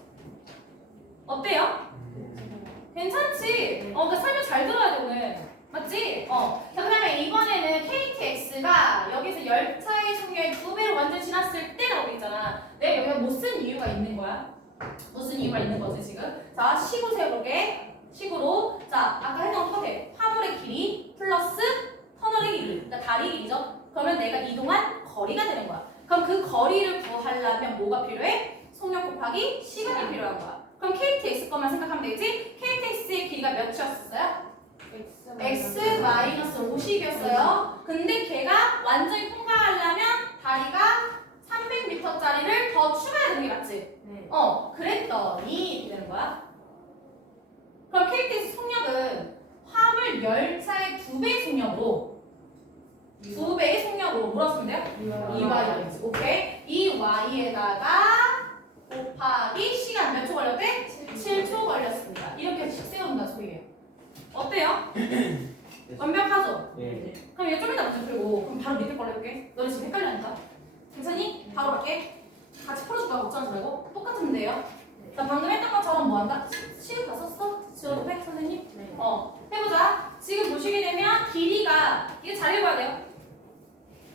어때요? 괜찮지? 그러니까 설명 잘 들어야 돼 오늘. 맞지? 자 그러면 이번에는 KTX가 여기서 열차의 속력이 2배로 완전 지났을 때라고 있잖아. 내가 여기가 못 쓴 이유가 있는 거야. 무슨 이유가 있는 거지 지금? 자, 식으로 세워볼게. 식으로. 자, 아까 했던 거 똑같아. 화물의 길이 플러스 터널의 길이. 그러니까 다리 길이죠. 그러면 내가 이동한 거리가 되는 거야. 그럼 그 거리를 구하려면 뭐가 필요해? 속력 곱하기 시간이 필요한 거야. 그럼 KTX 것만 생각하면 되겠지? KTX의 길이가 몇이었어요? X-50이었어요. 근데 걔가 완전히 통과하려면 다리가 300m짜리를 더 추가해야 되는 게 맞지? 네. 그랬더니 이렇게 되는 거야. 그럼 KTX 속력은 화물 열차의 2배 속력으로 2배의 속력으로 뭐라 쓰면 돼요? 2y였지. 오케이. 이 y에다가 곱하기 시간 몇 초 걸렸대? 7초 걸렸습니다. 이렇게 씩 세운다 소리예요. 어때요? 완벽하죠? 네. 그럼 얘 좀 이따 문제 풀고 그럼 바로 밑에 걸로 해볼게. 너네 지금 헷갈리니까. 괜찮니? 바로 갈게. 같이 풀어줄까? 걱정하지 말고. 똑같은 문제예요. 나 방금 했던 것처럼 뭐 한다? 시급 다 썼어? 지워도 해? 선생님? 네. 해보자. 지금 보시게 되면 길이가 이거 잘 읽어야 돼요.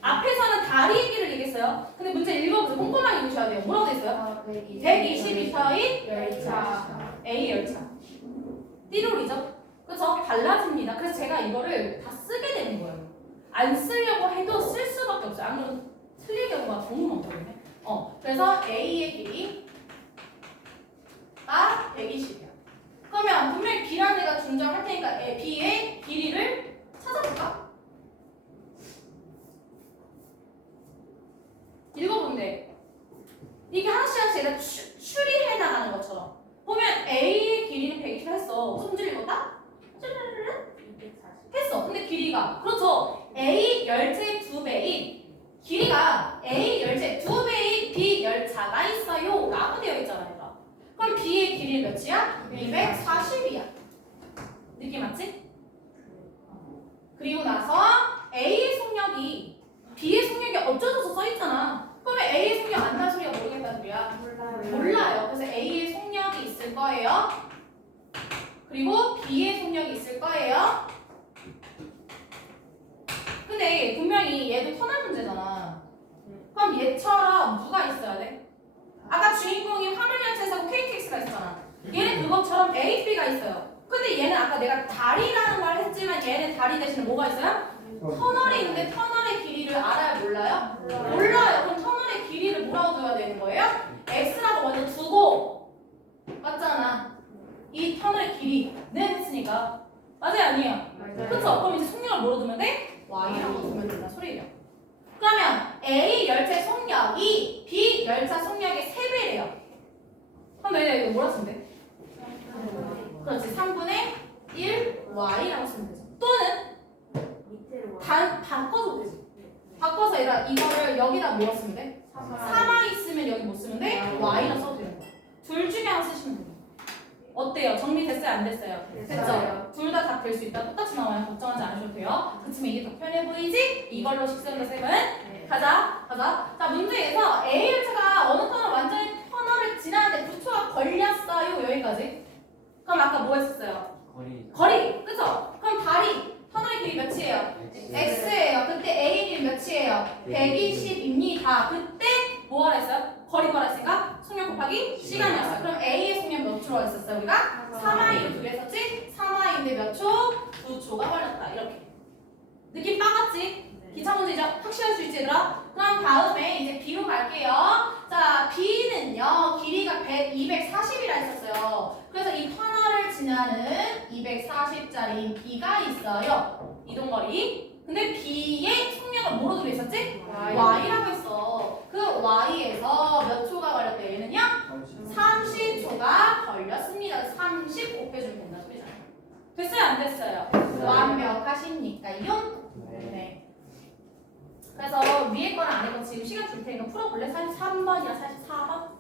앞에서는 다리의 길이를 얘기했어요. 근데 문제 읽어보세요. 꼼꼼하게 읽으셔야 돼요. 뭐라고 돼 있어요? 120m인 열차. A 열차. 띠롤이죠? 그쵸? 달라집니다. 그래서 제가 이거를 다 쓰게 되는 거예요. 안 쓰려고 해도 쓸 수밖에 없어요. 안 그러면 틀릴 경우가 너무 많거든요. 그래서 A의 길이가 120이야. 그러면 분명히 B라는 애가 중점할 테니까 B의 길이를 찾아볼까? 읽어보면 돼. 이게 하나씩 하나씩 얘가 추리해 나가는 것처럼. 보면 A의 길이는 120 했어. 무슨 문제 읽었다? 했어. 근데 길이가 그렇죠. A 열차의 2배인 길이가 A 열차의 2배인 B 열차가 있어요. 라고 되어 있잖아요. 그럼 B의 길이 몇이야? 240이야. 느낌 맞지? 그리고 나서 A의 속력이 B의 속력이 어쩌고저쩌고 써있잖아. 그러면 A의 속력 안다는 소리가 모르겠다는 소리야. 몰라요. 그래서 A의 속력이 있을 거예요. 그리고 B의 속력이 있을 거예요. 근데 분명히 얘도 터널 문제잖아. 그럼 얘처럼 누가 있어야 돼? 아까 주인공이 화물열차에서 KTX가 있었잖아. 얘는 그것처럼 A, B가 있어요. 근데 얘는 아까 내가 다리라는 말 했지만 얘는 다리 대신에 뭐가 있어요? 터널이 있는데 터널의 길이를 알아요? 몰라요? 몰라요. 그럼 터널의 길이를 뭐라고 둬야 되는 거예요? X라고 먼저 두고 맞잖아. 이 터널의 길이는 했으니까 맞아요? 아니에요? 그쵸? 그럼 이제 속력을 뭐로 두면 돼? Y라고 두면 된다 소리예요. 그러면 A 열차 속력이 B 열차 속력의 3배래요. 그럼 내가 이거 뭐라 쓰면 돼? 그렇지. 3분의 1 Y라고 쓰면 되죠. 또는 바꿔도 되지. 바꿔서 이거를 여기다 뭐 쓰면 돼? 3Y 있으면 여기 뭐 쓰면 돼? Y라 써도 되는 거야. 둘 중에 하나 쓰시면 돼요. 어때요? 정리됐어요? 안 됐어요? 됐죠? 둘 다 답 될 수 있다. 똑같이 나와요. 걱정하지 않으셔도 돼요. 그치만 이게 더 편해 보이지? 이걸로 식선다 쌤은 가자. 자, 문제에서 A 열차가 어느 터널 완전히 터널을 지나는데 9초가 걸렸어요. 여기까지. 그럼 아까 뭐 했었어요? 거리. 그쵸? 그럼 다리. 터널의 길이 몇이에요? X예요. 그때 A의 길이 몇이에요? 120입니다. 그때 뭐 하라 했어요? 거리 뭐라 했으니까? 속력 곱하기 시간이었어요. 그럼 A의 속력 몇 초로 했었어요? 우리가? 3Y로 두개 했었지? 3Y인데 몇 초? 9초가 걸렸다. 이렇게. 느낌 빠갔지? 기차 문제죠? 확실할 수 있지 얘들아? 그럼 다음에 이제 B로 갈게요. 자, B는요 길이가 240이라 했었어요. 그래서 이 터널을 지나는 240짜리인 B가 있어요. 이동거리. 근데 B의 속력을 뭐로 두고 있었지? Y라고 했어. 그 Y에서 몇 초가 걸렸대요? 얘는요? 30초가 걸렸습니다. 30 곱해주면 된다 소리잖아요. 됐어요? 안 됐어요? 완벽하십니까요? 네. 그래서 위에 거랑 아래 거 지금 시간 줄 테니까 풀어볼래? 43번이랑 44번?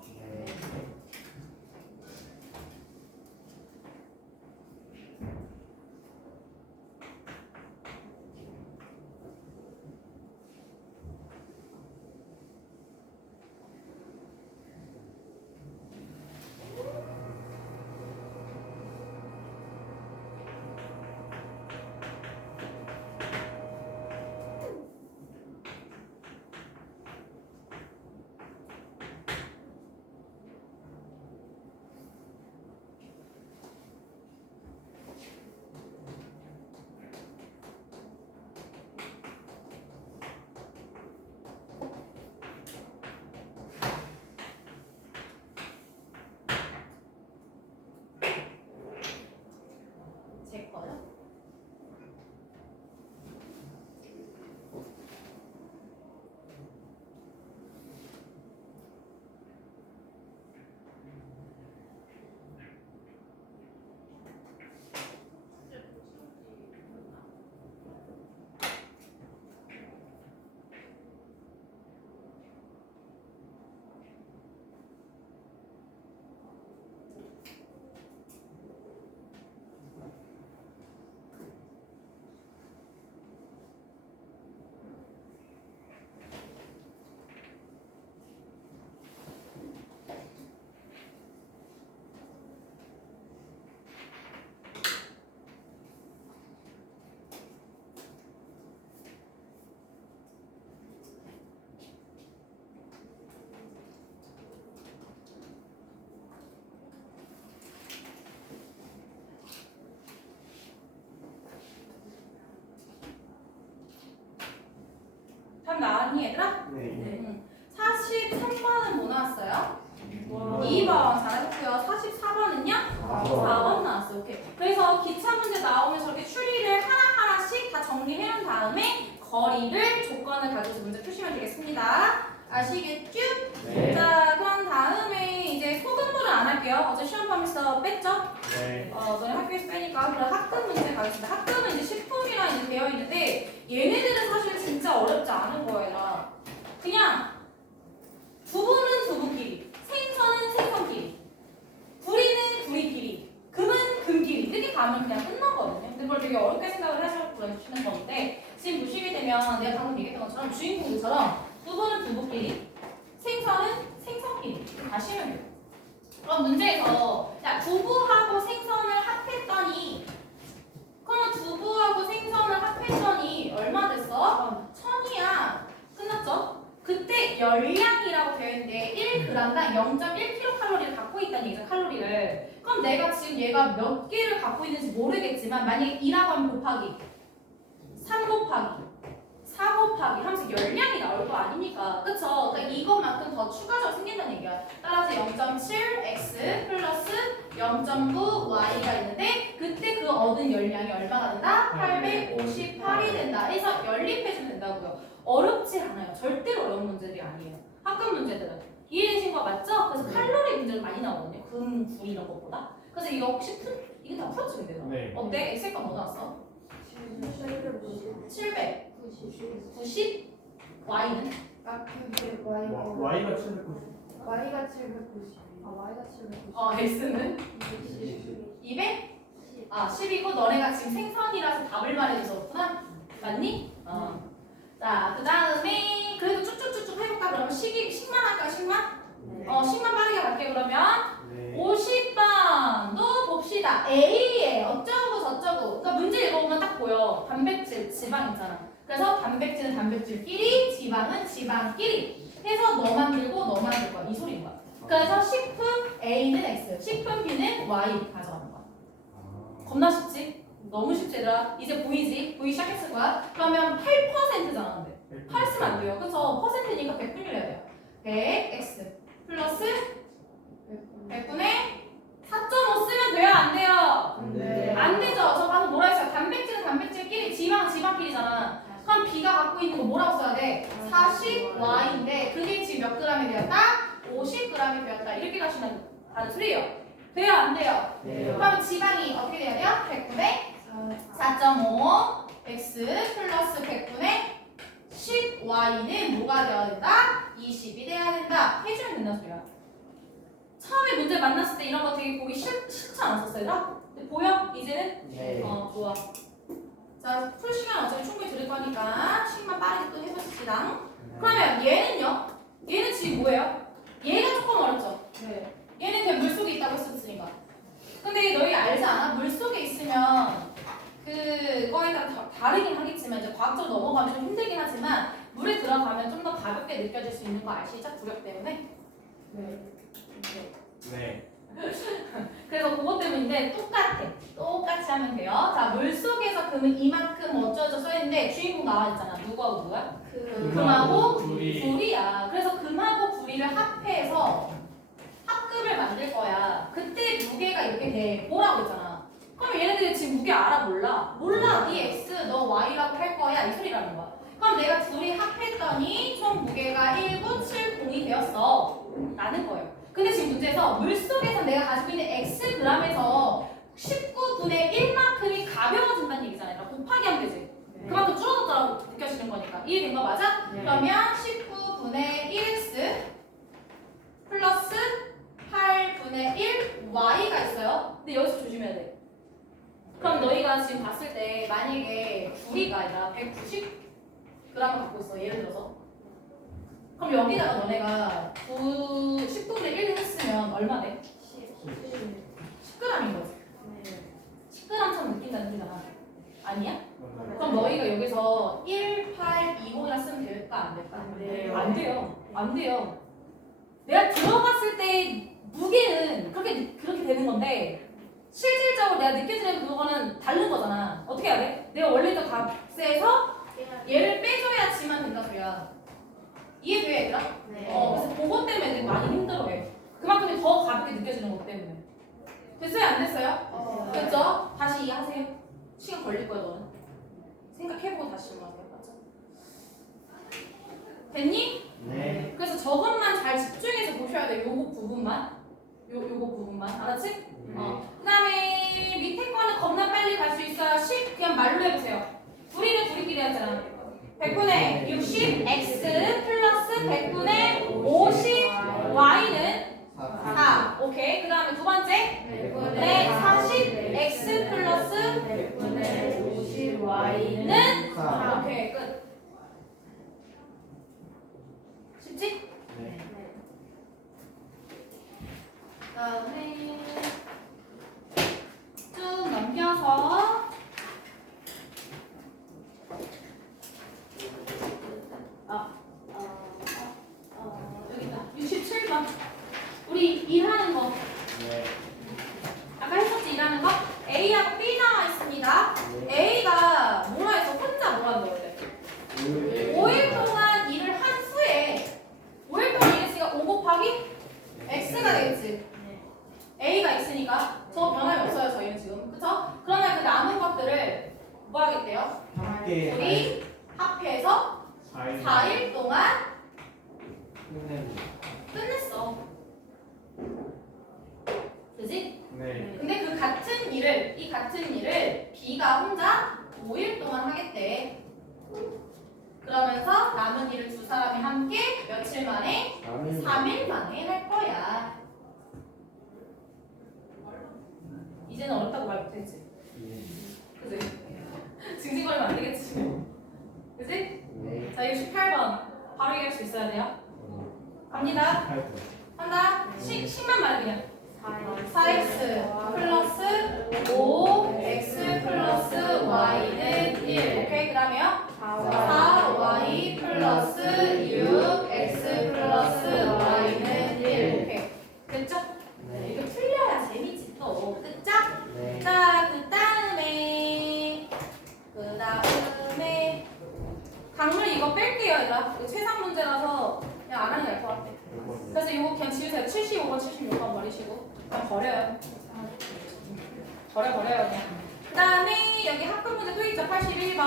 답 나왔니 얘들아? 네. 43번은 뭐 나왔어요? 와. 2번 잘하셨고요. 44번은요? 4번 나왔어요. 오케이. 그래서 기차 문제 나오면 저렇게 추리를 하나하나씩 다 정리해놓은 다음에 거리를 조건을 가져서 문제 푸시면 되겠습니다. 아시겠죠? 네. 자, 그럼 다음에 이제 소금물은 안 할게요. 어제 시험 범위에서 뺐죠? 네. 너네 학교에서 빼니까 그럼 학급 문제 가겠습니다. 학급은 이제 식품이랑 이제 되어 있는데 얘네들은 사실 진짜 어렵지 않은 거예요. 그냥 두부는 두부끼리, 생선은 생선끼리, 구리는 구리끼리, 금은 금끼리 이렇게 가면 그냥 끝나거든요. 근데 그걸 되게 어렵게 생각을 하시는 건데 지금 보시게 되면 내가 방금 얘기했던 것처럼 주인공들처럼 두부는 두부끼리, 생선은 생선끼리 이렇게 가시면 돼요. 그럼 문제에서 자 두부하고 생선을 합했더니 그러면 두부하고 생선을 합했더니 얼마 됐어? 1000이야. 끝났죠? 그때 열량이라고 되어 있는데 1g당 0.1kcal를 갖고 있다는 얘기죠. 칼로리를. 그럼 내가 지금 얘가 몇 개를 갖고 있는지 모르겠지만 만약에 2라고 하면 곱하기 3 곱하기 4 곱하기 하면서 열량이 나올 거 아닙니까? 그쵸? 그러니까 이것만큼 더 추가적으로 생긴다는 얘기야. 따라서 0.7x 플러스 0.9 y가 있는데 그때 그 얻은 열량이 얼마가 된다? 858이 된다. 해서 연립해주면 된다고요. 어렵지 않아요. 절대로 어려운 문제들이 아니에요. 학급 문제들은. 이해되신 거 맞죠? 그래서 칼로리 문제가 많이 나오거든요. 금, 구 이런 것보다. 그래서 이거 혹시 이게 다 풀어주면 돼요. 네. 어때? 엑셀과 뭐 나왔어? 700. 90? Y는? 아, 그게 Y가 Y가 790. Y가 790. 아, Y가 790. X는? 200? 아, 10이고 너네가 지금 생선이라서 답을 말해줘서 그렇구나? 맞니? 자, 그 다음에 그래도 쭉쭉쭉쭉 해볼까? 그러면 식만 할까? 식만? 네. 10만 빠르게 갈게 그러면 네. 50번도 봅시다. A에 어쩌고 저쩌고. 그러니까 문제 읽어보면 딱 보여. 단백질, 지방 있잖아. 그래서 단백질은 단백질끼리, 지방은 지방끼리. 해서 너만 들고 너만 들 거야. 이 소리인 거야. 그래서 식품 A는 X, 식품 B는 Y 가져가는 거야. 겁나 쉽지? 너무 쉽지 얘들아. 이제 보이지? 보이기 시작했을 거야. 그러면 8%잖아. 근데 8 쓰면 안 돼요. 그쵸? 퍼센트니까 100분율 해야 돼요. 100x 플러스 100분의 4.5 쓰면 돼요? 안 돼요? 네. 안 되죠. 저 방금 뭐라 했어요? 단백질은 단백질끼리, 지방은 지방끼리잖아. 그럼 B가 갖고 있는 거 뭐라고 써야 돼? 40Y인데 그게 지금 몇 g이 되었다? 50g이 되었다. 이렇게 가시는 다른 소리예요. 돼요? 안 돼요? 네. 그럼 지방이 어떻게 돼야 돼요? 100분의 4.5 x 플러스 100분의 10y는 뭐가 되어야 된다? 20이 돼야 된다. 해주면 된다는 소리야. 처음에 문제 만났을 때 이런 거 되게 보기 싫지 않았었어요? 근데 보여? 이제는? 네. 좋아. 자, 풀 시간 어차피 충분히 들을 거니까 시간만 빠르게 또 해봅시다. 그러면 얘는요? 얘는 지금 뭐예요? 얘가 조금 어렵죠? 네. 얘는 그냥 물속에 있다고 했었으니까. 근데 너희 알지 않아? 물속에 있으면 그거에 따라 다르긴 하겠지만 이제 과학적으로 넘어가면 좀 힘들긴 하지만 물에 들어가면 좀 더 가볍게 느껴질 수 있는 거 아시죠? 부력 때문에. 네. 네. 그래서 그것 때문인데 똑같이 하면 돼요. 자, 물속에서 금은 이만큼 어쩌죠 써있는데 주인공 나와 있잖아. 누구하고 누구야? 금하고 구리야. 그래서 금하고 구리를 합해서 합금을 만들 거야. 그때 무게가 이렇게 돼. 뭐라고 했잖아. 그럼 얘네들이 지금 무게 알아? 몰라? 몰라. 네 X, 너 Y라고 할 거야. 이 소리라는 거야. 그럼 내가 둘이 합했더니 총 무게가 1970이 되었어. 라는 거예요. 근데 지금 문제에서 물속에서 내가 가지고 있는 X g에서 19분의 1만큼이 가벼워진다는 얘기잖아요. 그러니까 곱하기 하면 되지. 그만큼 줄어들었다고 느껴지는 거니까. 이해된 거 맞아? 네. 그러면 19분의 1x 플러스 8분의 1 y가 있어요. 근데 여기서 조심해야 돼. 그럼 너희가 지금 봤을 때 만약에 구리가 아니라 190g을 갖고 있어. 예를 들어서. 그럼 여기다가 너네가 19분의 1을 했으면 얼마 돼? 10g인 거지. 10g처럼 느낀다는 얘기잖아. 아니야? 그럼 너희가 여기서 1820이라 쓰면 될까? 안 될까? 안 돼요. 안 돼요. 안 돼요. 내가 들어갔을 때 무게는 그렇게 되는 건데 실질적으로 내가 느껴지는 그거는 다른 거잖아. 어떻게 해야 돼? 내가 원래 있던 값에서 얘를 빼줘야지만 된다 소리야. 이해돼 얘들아? 그래서 그것 때문에 애들이 많이 힘들어해. 그만큼 더 가볍게 느껴지는 것 때문에. 됐어요? 안 됐어요? 됐죠? 다시 이해하세요. 시간 걸릴 거야 너는. 생각해보고 다시 질문하세요. 맞아? 됐니? 네. 그래서 저것만 잘 집중해서 보셔야 돼. 요거 부분만. 요거 부분만. 알았지? 그 다음에 밑에 거는 겁나 빨리 갈 수 있어요. 10 그냥 말로 해보세요. 둘이는 둘이끼리 하잖아. 100분의 60 x 플러스 100분의 50 y는 4. 오케이. 그 다음에 두 번째 100분의 40 x 플러스 100분의 50 y는 4. 오케이 끝. 쉽지? 네. 그다음에 쭉 넘겨서 여기 있다. 67번. 우리 일하는 거. 네. 아까 했었지 일하는 거? A하고 B 나와 있습니다. A가 뭐라 해서 혼자 뭐 한다고 그래? 5일 동안 일을 한 후에 5일 동안 일했으니까 5 곱하기 X가 되겠지. A가 있으니까 저 변함이 없어요 저희는 지금. 그쵸? 그러면 그 남은 것들을 뭐 하겠대요? 함께 우리 합해서 4일 동안 끝냈어. 그지? 네. 근데 그 같은 일을 이 같은 일을 B가 혼자 5일 동안 하겠대. 그러면서 남은 일을 두 사람이 함께 며칠 만에? 3일 만에 할 거야. 이제는 어렵다고 말 못했지. 그지? 징징거리면 안 되겠지. 그지? 네. 자, 68번. 바로 얘기할 수 있어야 돼요. 갑니다. 한다. 10만 말해 그냥. 4x 플러스 5x 플러스 y는 1. 오케이, 그 다음에요? 4y 플러스 6x 플러스 y는 1. 오케이. 됐죠? 이거 풀려야 재밌지 또. 됐죠? 네. 자, 그 다음에 강물 이거 뺄게요, 얘들아. 이거 최상 문제라서 그냥 안 하는 게 나을 것 같아. 그래서 이거 그냥 지우세요. 75번, 76번 버리시고 그냥 버려요. 버려요 그냥. 그 다음에 여기 합분 문제 또 있죠. 81번.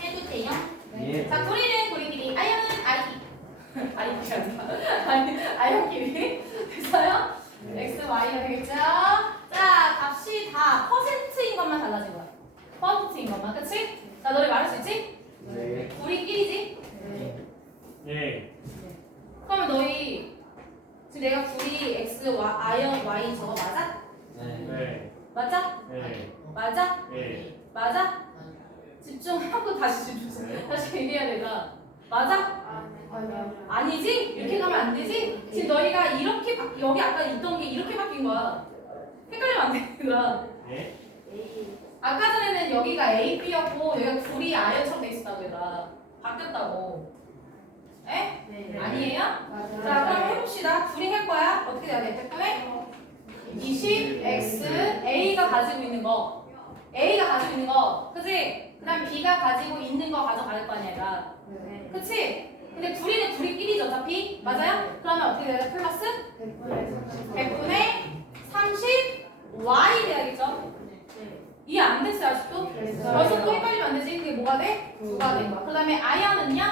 해도 돼요? 예. 자, 구리는 구리끼리, 아연은 아이. 아이끼리 아니라 아연끼리. 됐어요? x, y가 되겠죠? 자, 값이 다 퍼센트인 것만 달라진 거야. 퍼센트인 것만, 그치? 자, 너네 말할 수 있지? 네. 구리끼리지? 예. 그러면 너희 지금 내가 구리 x, 아연, y 저거 맞아? 네. 맞아? 네. 맞아? 네. 맞아? 집중하고 다시 다시 얘기해야 되나? 맞아? 아니지? 이렇게 가면 안 되지? 지금 너희가 이렇게 여기 아까 있던 게 이렇게 바뀐 거야. 헷갈리면 안 되구나. 네. 아까 전에는 여기가 A, B였고 여기가 구리 아연처럼 돼 있었다고 얘가 바뀌었다고. 에? 아니에요? 자, 그럼 해봅시다. 구리 할 거야. 어떻게 돼야 돼? 100분에 20x A가 가지고 있는 거. A가 가지고 있는 거. 그치? 그 다음 B가 가지고 있는 거 가져갈 거 아니야, 얘가. 그치? 근데 구리는 구리끼리죠, 어차피. 맞아요? 그러면 어떻게 돼야 돼? 플러스? 100분의 30 Y 돼야겠죠? 이해 안 됐어요, 아직도? 벌써 또 헷갈리면 안 되지? 그게 뭐가 돼? 9가 된 거야. 그 다음에 아연은요?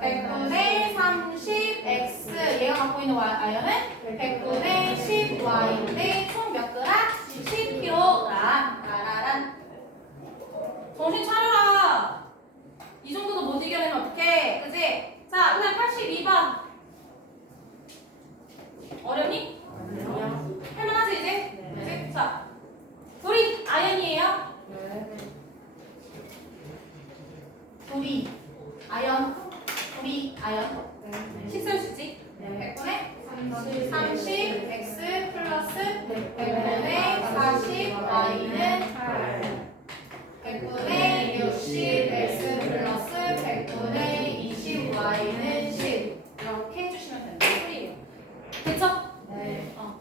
100분의 30x 얘가 갖고 있는 아연은 100분의 10y인데 총 몇 그램? 10kg. 라라란. 정신 차려라. 이 정도도 못 이겨내면 어떡해? 그치? 자, 그 다음 82번. 어렵니? 할만하지 이제? 그치? 자, 둘이 아연이에요? 둘이 아연. 둘이 아연. 식수일 수 있지? 100분의 30x 플러스 100분의 40y는 100분의 60x 플러스 100분의 20y는 10 이렇게 해주시면 된다. 소리예요. 됐죠?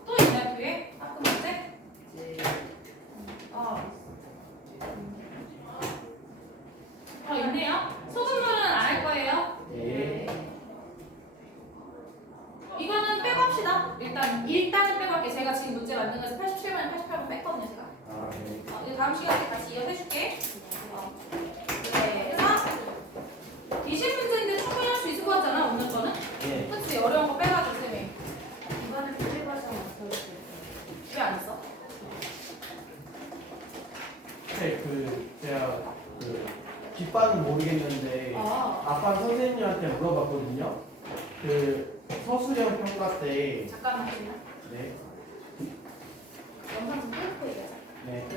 또 있나요? 뒤에? 아까 문제? 일단은 빼고 할게. 제가 지금 문제 만든 거에서 87번에 88번 뺐거든요, 제가. 아, 네. 이제 다음 시간에 다시 이어해줄게. 네, 그래서 기신 문제인데 충분히 할 수 있을 것 같잖아, 오늘 거는. 예. 그치? 어려운 거 빼가지고 쌤이. 이번에 프리버전 어떠세요? 왜 안 했어? 네, 제가 뒷반은 모르겠는데 아빠 선생님한테 물어봤거든요. 서술형 평가 때 잠깐만 해주나? 네, 영상 좀 끊고 얘기하자. 네.